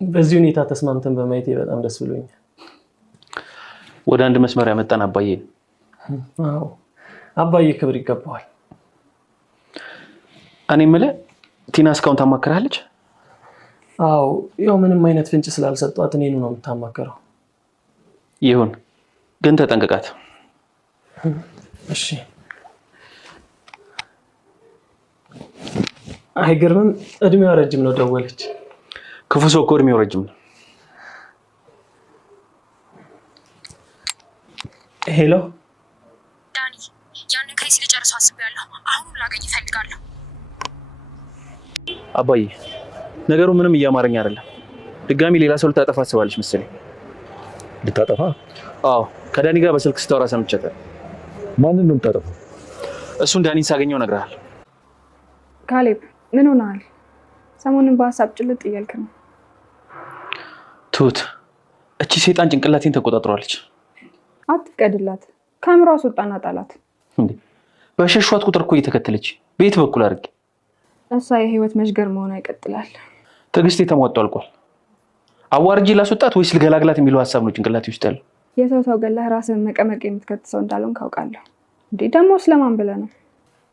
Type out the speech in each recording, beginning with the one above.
በዚህ ሁኔታ ተስማምተን በማየቴ በጣም ደስ ብሎኛል። ወደ አንድ መስመር ያመጣን አባዬ። አዎ አባዬ ክብር ይገባዋል። እኔ የምልህ ቲና እስካሁን ታማክራለች? አዎ ያው ምንም አይነት ፍንጭ ስላልሰጧት እኔን ነው የምታማከረው። ይሁን ግን ተጠንቅቃት። እሺ። አይገርምም? እድሜዋ ረጅም ነው ደወለች። ክፉ ሰው እኮ እድሜው ረጅም ነው። ሄሎ ዳኒ፣ ያንን ከይስ ልጨርሰው አስቤያለሁ። አሁን ላገኝ እፈልጋለሁ። አባዬ ነገሩ ምንም እያማረኝ አይደለም። ድጋሚ ሌላ ሰው ልታጠፋ አስባለች መሰለኝ። ልታጠፋ? አዎ ከዳኒ ጋር በስልክ ስታወራ ሰምቻለሁ። ማንን ነው የምታጠፋው? እሱን ዳኒን ሳገኘው እነግርሃለሁ። ካሌብ ምን ሆነሃል? ሰሞኑን በሀሳብ ጭልጥ እያልክ ነው። ትሁት እቺ ሴጣን ጭንቅላቴን ተቆጣጥሯለች። አትፍቀድላት። ካሜራ አስወጣና ጣላት። እንዴ በሸሽዋት ቁጥር እኮ እየተከተለች ቤት በኩል አድርጌ። እሷ የህይወት መሽገር መሆኗ ይቀጥላል። ትዕግስቴ ተሟጦ አልቋል። አዋርጂ ላስወጣት ወይስ ልገላግላት የሚለው ሀሳብ ነው ጭንቅላቴ ውስጥ ያለው። የሰው ሰው ገለህ ራስን መቀመቅ የምትከትሰው እንዳልሆን ካውቃለሁ። እንዴ ደግሞ ስለማን ብለህ ነው?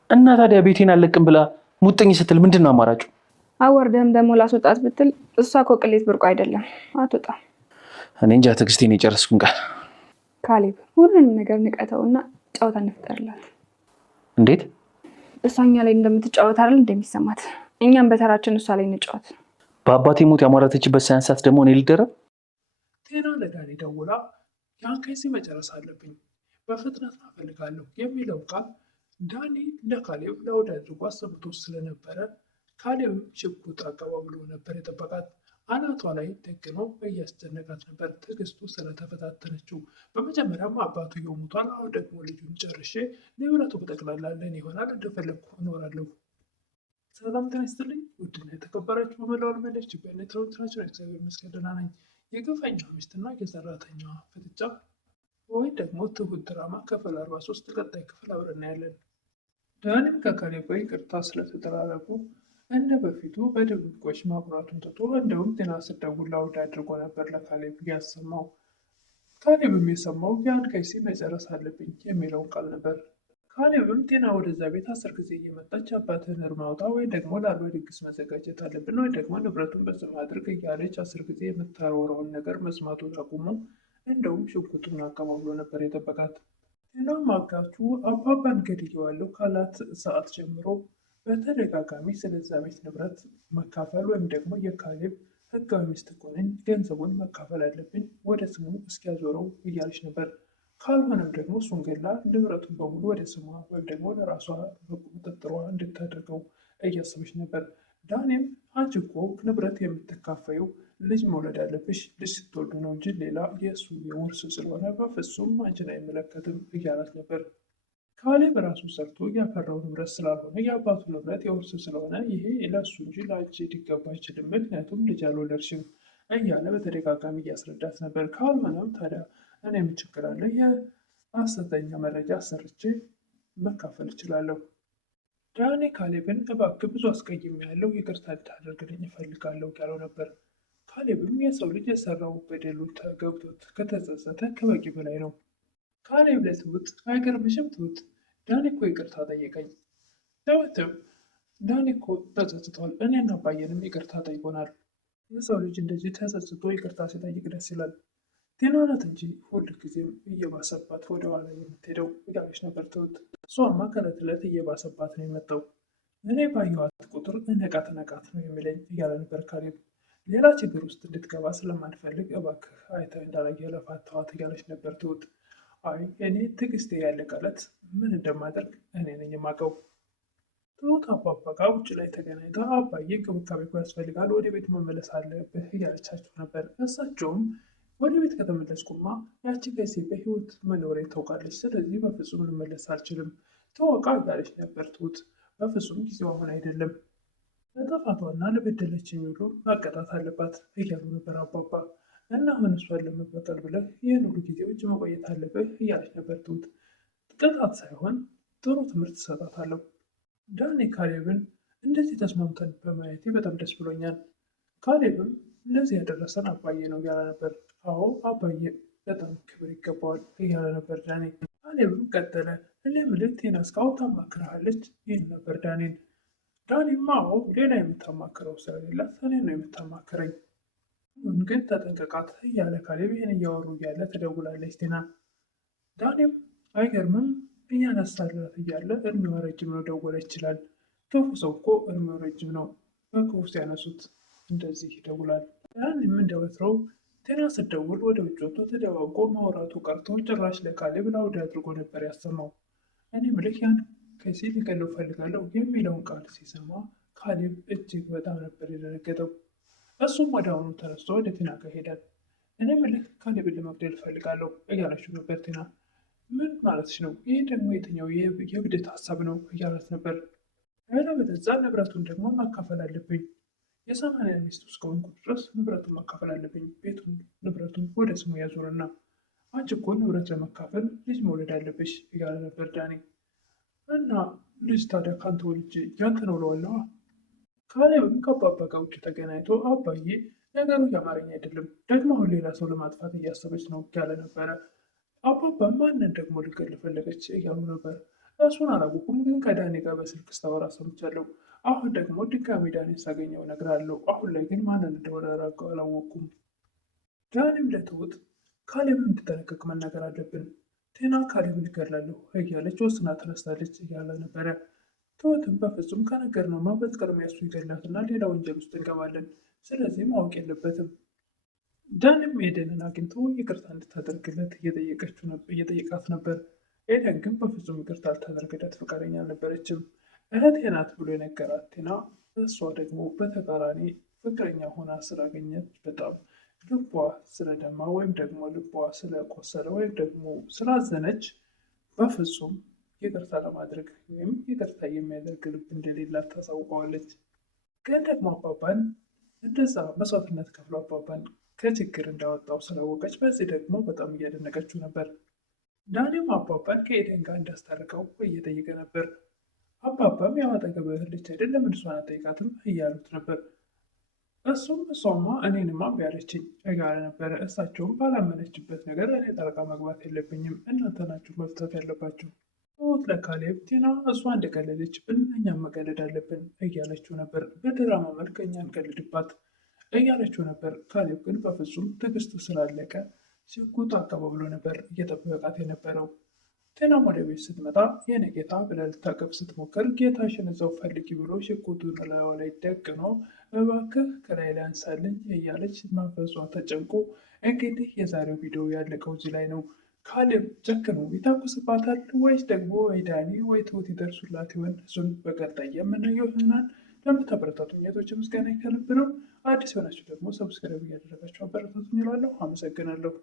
እና ታዲያ ቤቴን አለቅም ብላ ሙጥኝ ስትል ምንድን ነው አማራጩ? አወርደህም ደግሞ ላስወጣት ብትል እሷ እኮ ቅሌት ብርቁ አይደለም። አትወጣም። እኔ እንጃ ትዕግስቴን የጨረስኩን ቃል። ካሌብ ሁሉንም ነገር ንቀተውና ጨዋታ እንፍጠርላት። እንዴት? እሷኛ ላይ እንደምትጫወት አይደል እንደሚሰማት፣ እኛም በተራችን እሷ ላይ እንጫወት። በአባቴ ሞት ያሟረተችበት ሳያንሳት ደግሞ እኔ ልደረብ? ቴና ለዳኒ ደውላ ያን ከይሲ መጨረስ አለብኝ በፍጥነት እፈልጋለሁ የሚለው ቃል ዳኒ ለካሌብ ለወድ አድርጎ አሰብቶ ስለነበረ ካሌብም ሽጉጥ አቀባብሎ ነበር የጠበቃት። አናቷ ላይ ደግኖ እያስጨነቃት ነበር ትዕግስቱ ስለተፈታተነችው። በመጀመሪያም አባቱ ሞቷል፣ አሁን ደግሞ ልጁን ጨርሼ ንብረቱ በጠቅላላ ለኔ ይሆናል፣ እንደፈለግኩ እኖራለሁ። ሰላም ጤና ይስጥልኝ ውድና የተከበራችሁ በመላው ዓለም ያላችሁ በኢንተርኔት እግዚአብሔር ይመስገን ደህና ነኝ። የግፈኛ ሚስትና የሰራተኛ ፍጥጫ ወይ ደግሞ ትሁት ድራማ ክፍል 43 ቀጣይ ክፍል አብረን እናያለን። ዳኒም ከካሌብ ጋር ይቅርታ ስለተደራረጉ እንደ በፊቱ በድብቆች ማጉራቱን ትቶ እንደውም ጤና ስደውል ላውድ አድርጎ ነበር ለካሌብ ያሰማው። ካሌብም የሰማው ያን ከይሲ መጨረስ አለብኝ የሚለውን ቃል ነበር። ካሌብም ጤና ወደዛ ቤት 10 ጊዜ እየመጣች አባትህን እርም አውጣ ወይ ደግሞ ለአርባ ድግስ መዘጋጀት አለብን ወይ ደግሞ ንብረቱን በስም አድርግ እያለች 10 ጊዜ የምታወራውን ነገር መስማቱን አቁሞ እንደውም ሽጉጡን አቀባብሎ ነበር የጠበቃት። ጤናም አጋቹ አባባን ገድዬዋለሁ ካላት ሰዓት ጀምሮ በተደጋጋሚ ስለዛ ቤት ንብረት መካፈል ወይም ደግሞ የካሌብ ህጋዊ ሚስት እኮ ነኝ፣ ገንዘቡን መካፈል አለብኝ፣ ወደ ስሙ እስኪያዞረው እያለች ነበር። ካልሆነም ደግሞ እሱን ገላ ንብረቱን በሙሉ ወደ ስሟ ወይም ደግሞ ለራሷ በቁጥጥሯ እንድታደርገው እያሰበች ነበር። ዳኔም አንቺ እኮ ንብረት የምትካፈዩ ልጅ መውለድ አለብሽ፣ ልጅ ስትወልዱ ነው እንጂ ሌላ የእሱ የውርስ ስለሆነ በፍጹም አንቺን አይመለከትም እያላት ነበር። ካሌብ ራሱ ሰርቶ ያፈራው ንብረት ስላልሆነ የአባቱ ንብረት የውርስ ስለሆነ ይሄ ለእሱ እንጂ ለአንቺ ሊገባ አይችልም፣ ምክንያቱም ልጅ አልወለድሽም እያለ በተደጋጋሚ እያስረዳት ነበር። ካልሆነም ታዲያ እኔ ምን ችግር አለ? የሐሰተኛ መረጃ አሰርቼ መካፈል እችላለሁ። ዳኒ ካሌብን እባክህ ብዙ አስቀይሜያለሁ፣ ይቅርታ ልታደርግልኝ እፈልጋለሁ ያለው ነበር። ካሌብም የሰው ልጅ የሰራው በደሉ ገብቶት ከተጸጸተ ከበቂ በላይ ነው። ካሌብ ለትሁት አይገርምሽም? ትሁት ዳኒ እኮ ይቅርታ ጠየቀኝ። ትሁትም ዳኒ እኮ ተጸጽቷል፣ እኔና አባዬንም ይቅርታ ጠይቆናል። የሰው ልጅ እንደዚህ ተጸጽቶ ይቅርታ ሲጠይቅ ደስ ይላል። ጤና ናት እንጂ ሁል ጊዜም እየባሰባት ወደኋላ የምትሄደው እያለች ነበር ትሁት። እሷማ ከዕለት ዕለት እየባሰባት ነው የመጣው፣ እኔ ባየኋት ቁጥር ነቃት ነው የሚለኝ እያለ ነበር ካሌብ። ሌላ ችግር ውስጥ እንድትገባ ስለማንፈልግ እባክህ አይተህ እንዳላየ ለፋተዋት እያለች ነበር ትሁት። አይ እኔ ትዕግስቴ ያለቀለት ምን እንደማደርግ እኔ ነኝ የማውቀው። ትሁት አባባ ጋር ውጭ ላይ ተገናኝታ አባዬ እንክብካቤ እኮ ያስፈልጋል፣ ወደ ቤት መመለስ አለብህ እያለቻቸው ነበር። እሳቸውም ወደ ቤት ከተመለስኩማ ያቺ ከይሴ በህይወት መኖሬ ታውቃለች፣ ስለዚህ በፍጹም ልመለስ አልችልም ተወቃ እያለች ነበር ትሁት። በፍጹም ጊዜው አሁን አይደለም፣ ለጥፋቷና ለበደለች የሚውሉ መቀጣት አለባት እያሉ ነበር አባባ። እና አሁን እሷን ለመበቀል ብለህ ይህን ሁሉ ጊዜ ውጭ መቆየት አለብህ እያለች ነበር ትሁት። ቅጣት ሳይሆን ጥሩ ትምህርት እሰጣታለሁ። ዳኒ ካሌብን እንደዚህ ተስማምተን በማየቴ በጣም ደስ ብሎኛል። ካሌብም እንደዚህ ያደረሰን አባዬ ነው እያለ ነበር። አዎ አባዬ በጣም ክብር ይገባዋል እያለ ነበር ዳኒ። ካሌብም ቀጠለ። እኔ የምልህ ቴና እስካሁን ታማክርሃለች? ይህን ነበር ዳኒን። ዳኒማ አዎ ሌላ የምታማክረው ስለሌላት እኔን ነው የምታማክረኝ፣ ግን ተጠንቀቃት እያለ ካሌብ ይህን እያወሩ እያለ ትደውላለች ቴና። ዳኒም አይገርምም እያነሳላት እያለ እድሜዋ ረጅም ነው ደወለ ይችላል። ክፉ ሰው እኮ እድሜው ረጅም ነው፣ በክፉ ሲያነሱት እንደዚህ ይደውላል። ዳኒም እንደወትሮው ቴና ስትደውል ወደ ውጭ ወጥቶ ተደባብቆ ማውራቱ ቀርቶ ጭራሽ ለካሌብ ላውድ አድርጎ ነበር ያሰማው። እኔ ምልክ ያን ከሲ ሊገለው ፈልጋለሁ የሚለውን ቃል ሲሰማ ካሌብ እጅግ በጣም ነበር የደነገጠው። እሱም ወደ አሁኑ ተነስቶ ወደ ቴና ጋር ሄዳል። እኔ ምልክ ካሌብን ለመግደል እፈልጋለሁ እያለችው ነበር ቴና። ምን ማለትሽ ነው? ይህ ደግሞ የትኛው የብደት ሀሳብ ነው እያላት ነበር። ያለበለዚያ ንብረቱን ደግሞ ማካፈል አለብኝ፣ የሰማንያ ሚስት እስከሆንኩ ድረስ ንብረቱን ማካፈል አለብኝ። ቤቱን ንብረቱን ወደ ስሙ ያዞርና አንቺ እኮ ንብረት ለመካፈል ልጅ መውለድ አለብሽ እያለ ነበር ዳኒ። እና ልጅ ታዲያ ካንተ ወልጄ ያንተ ነው እለዋለሁ። ካሌብም ከአባባ ጋር ውጭ ተገናኝቶ አባዬ ነገሩ እያማረኝ አይደለም፣ ደግሞ አሁን ሌላ ሰው ለማጥፋት እያሰበች ነው ያለ ነበረ። አባባ ማንን ደግሞ ልገል ፈለገች እያሉ ነበር። እሱን አላወኩም፣ ግን ከዳኒ ጋር በስልክ ስታወራ ሰምቻለሁ። አሁን ደግሞ ድጋሚ ዳኒ ሳገኘው እነግርሃለሁ። አሁን ላይ ግን ማንን እንደሆነ አላወኩም። ዳኒም ለትሁት ካሌብን እንድጠነቀቅ መናገር አለብን፣ ቴና ካሌብን እገድላለሁ እያለች ወስና ተነስታለች እያለ ነበረ። ትሁትም በፍጹም ከነገርነውማ በቅድሚያ እሱ ይገድላትና ሌላ ወንጀል ውስጥ እንገባለን፣ ስለዚህ ማወቅ የለበትም። ዳኒም ኤደንን አግኝቶ ይቅርታ እንድታደርግለት እየጠየቃት ነበር። ኤደን ግን በፍጹም ይቅርታ ልታደርግለት ፈቃደኛ አልነበረችም። እህቴ ናት ብሎ የነገራት ቴና እሷ ደግሞ በተቃራኒ ፍቅረኛ ሆና ስላገኘች በጣም ልቧ ስለደማ ወይም ደግሞ ልቧ ስለቆሰለ ወይም ደግሞ ስላዘነች በፍጹም ይቅርታ ለማድረግ ወይም ይቅርታ የሚያደርግ ልብ እንደሌላት ታሳውቀዋለች። ግን ደግሞ አባባን እንደዛ መስዋዕትነት ከፍሎ አባባን ከችግር እንዳወጣው ስላወቀች በዚህ ደግሞ በጣም እያደነቀችው ነበር። ዳኒም አባባን ከኤደን ጋር እንዳስታርቀው እየጠየቀ ነበር። አባባም ያው አጠገብህ ያለች አይደል ለምን እሷን አትጠይቃትም እያሉት ነበር። እሱም እሷማ እኔንማ እምቢ አለችኝ እያለ ነበረ። እሳቸውም ባላመነችበት ነገር እኔ ጣልቃ መግባት የለብኝም፣ እናንተ ናችሁ መፍታት ያለባችሁ። ትሁት ለካሌብ ቴና እሷ እንደቀለደችብን እኛም መቀለድ አለብን እያለችው ነበር። በድራማ መልክ እኛ እንቀልድባት እያለችው ነበር። ካሌብ ግን በፍጹም ትዕግስቱ ስላለቀ ሲጉጥ አቀባብሎ ነበር እየጠበቃት የነበረው። ቴናም ወደ ቤት ስትመጣ የኔ ጌታ ብላ ልታቀፍ ስትሞክር ጌታሽን እዛው ፈልጊ ብሎ ሽጉጡን ላይዋ ላይ ደቅኖ እባክህ ከላይ ላይ አንሳልኝ እያለች መንፈሷ ተጨንቆ እንግዲህ የዛሬው ቪዲዮ ያለቀው እዚህ ላይ ነው። ካሌብ ጨክኖ ይታኩስባታል ወይስ ደግሞ ወይ ዳኒ ወይ ትሁት ይደርሱላት ይሆን? እሱን በቀጣይ የምናየው ይሆናል። ለምታበረታቱኝ እህቶቼ ምስጋና ከልብ ነው። አዲስ የሆናችሁ ደግሞ ሰብስክራይብ እያደረጋችሁ አበረታቱኝ እላለሁ። አመሰግናለሁ።